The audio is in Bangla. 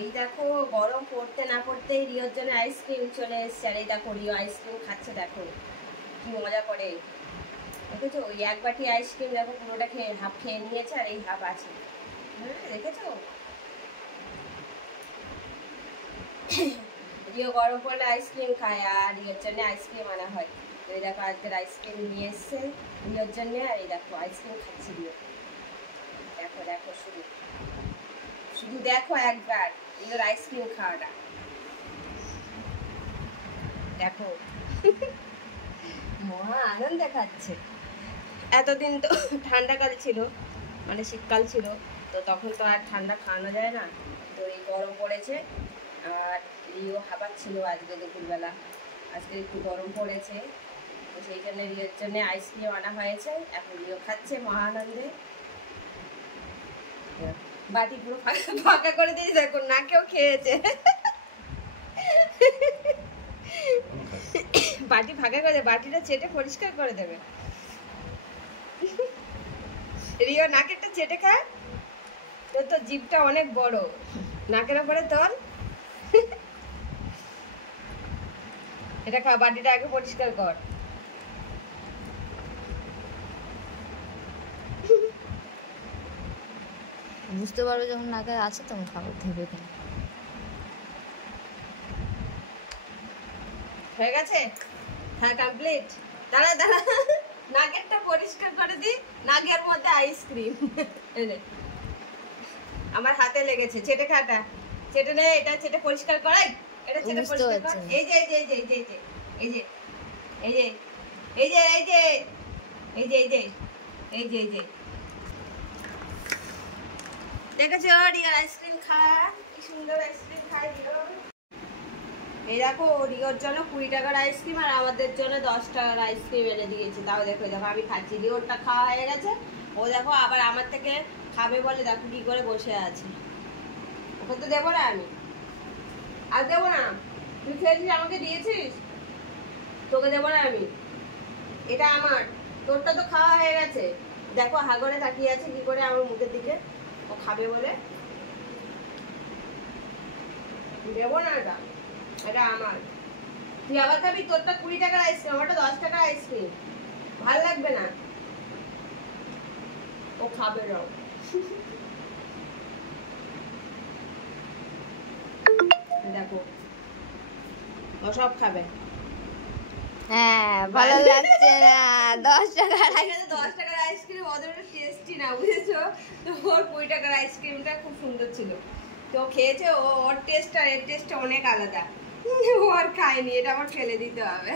এই দেখো গরম পড়তে না পড়তেই রিওর জন্য আইসক্রিম চলে এসছে। আর এই দেখো রিও আইসক্রিম খাচ্ছে, দেখো কি মজা করে। দেখেছো ওই এক বাটি আইসক্রিম দেখো পুরোটা খেয়ে হাফ খেয়ে নিয়েছে আর এই হাফ আছে। হ্যাঁ দেখেছো, রিও গরম পড়লে আইসক্রিম খায় আর রিওর জন্য আইসক্রিম আনা হয়। তো এই দেখো আজকের আইসক্রিম নিয়ে এসছে রিওর জন্য আর এই দেখো আইসক্রিম খাচ্ছে রিও। দেখো দেখো শুধু শুধু দেখো একবার রিওর আইসক্রিম খাওয়াটা দেখো। মহা আনন্দ খাচ্ছে। এতদিন তো ঠান্ডাকাল ছিল, মানে শীতকাল ছিল, তো তখন তো আর ঠান্ডা খাওয়ানো যায় না। তো এই গরম পড়েছে আর রিও হাঁপাচ্ছিল আজকে দুপুরবেলা। আজকে একটু গরম পড়েছে, তো সেই জন্য রিওর জন্য আইসক্রিম আনা হয়েছে। এখন রিও খাচ্ছে মহা আনন্দে। বাটি পুরো ফাঁকা করে দিয়ে দেখো না কেউ খেয়েছে। বাটি ফাঁকা করে, বাটিটা চেটে পরিষ্কার করে দেবে। রিও নাকেরটা চেটে খায়, তোর তো জিভটা অনেক বড়, নাকের ওপরে তোর। এটা খা, বাটিটা আগে পরিষ্কার কর। বুঝতে পারবে যখন নাকে আছে তখন খাবার ধেবে কেন। হয়ে গেছে? হ্যাঁ কমপ্লিট। দাঁড়া দাঁড়া, নাকেরটা পরিষ্কার করে দি। নাকের মধ্যে আইসক্রিম আমার হাতে লেগেছে। চেটে খাটা, চেটে নে, এটা চেটে পরিষ্কার করাই। এটা চেটে পরিষ্কার কর। এই যে এই যে এই যে এই যে এই যে এই যে এই যে এই যে এই যে এই যে এই যে এই যে দেখেছো রিওর আইসক্রিম খা, কি সুন্দর আইসক্রিম খায় রিও। এই দেখো রিওর জন্য 20 টাকার আইসক্রিম আর আমাদের জন্য 10 টাকার আইসক্রিম এনে দিয়েছে। তাও দেখো দেখো আমি খাচ্ছি, রিওরটা খাওয়া হয়ে গেছে। ও দেখো আবার আমার থেকে খাবে বলে দেখো কি করে বসে আছে। ওকে তো দেবো না আমি, আর দেবো না। তুই খেয়েছিস, আমাকে দিয়েছিস, তোকে দেবো না আমি। এটা আমার, তোরটা তো খাওয়া হয়ে গেছে। দেখো হাগরে তাকিয়ে আছে কি করে আমার মুখের দিকে, ও খাবে বলে। দেবো না, এটা এটা আমার। তুই আবার খাবি, তোরটা 20 টাকার আইসক্রিম, আমারটা 10 টাকার আইসক্রিম। ভাল লাগবে না, ও খাবে রাও। দেখো ও সব খাবে। হ্যাঁ ভালো লাগছে না। 10 টাকার 10 টাকার আইসক্রিম ওদের টেস্টি না, বুঝেছো? তো ওর 20 টাকার আইসক্রিমটা খুব সুন্দর ছিল, তো খেয়েছে। ওর টেস্ট আর এর টেস্ট অনেক আলাদা। ও আর খায়নি, এটা আমার ফেলে দিতে হবে।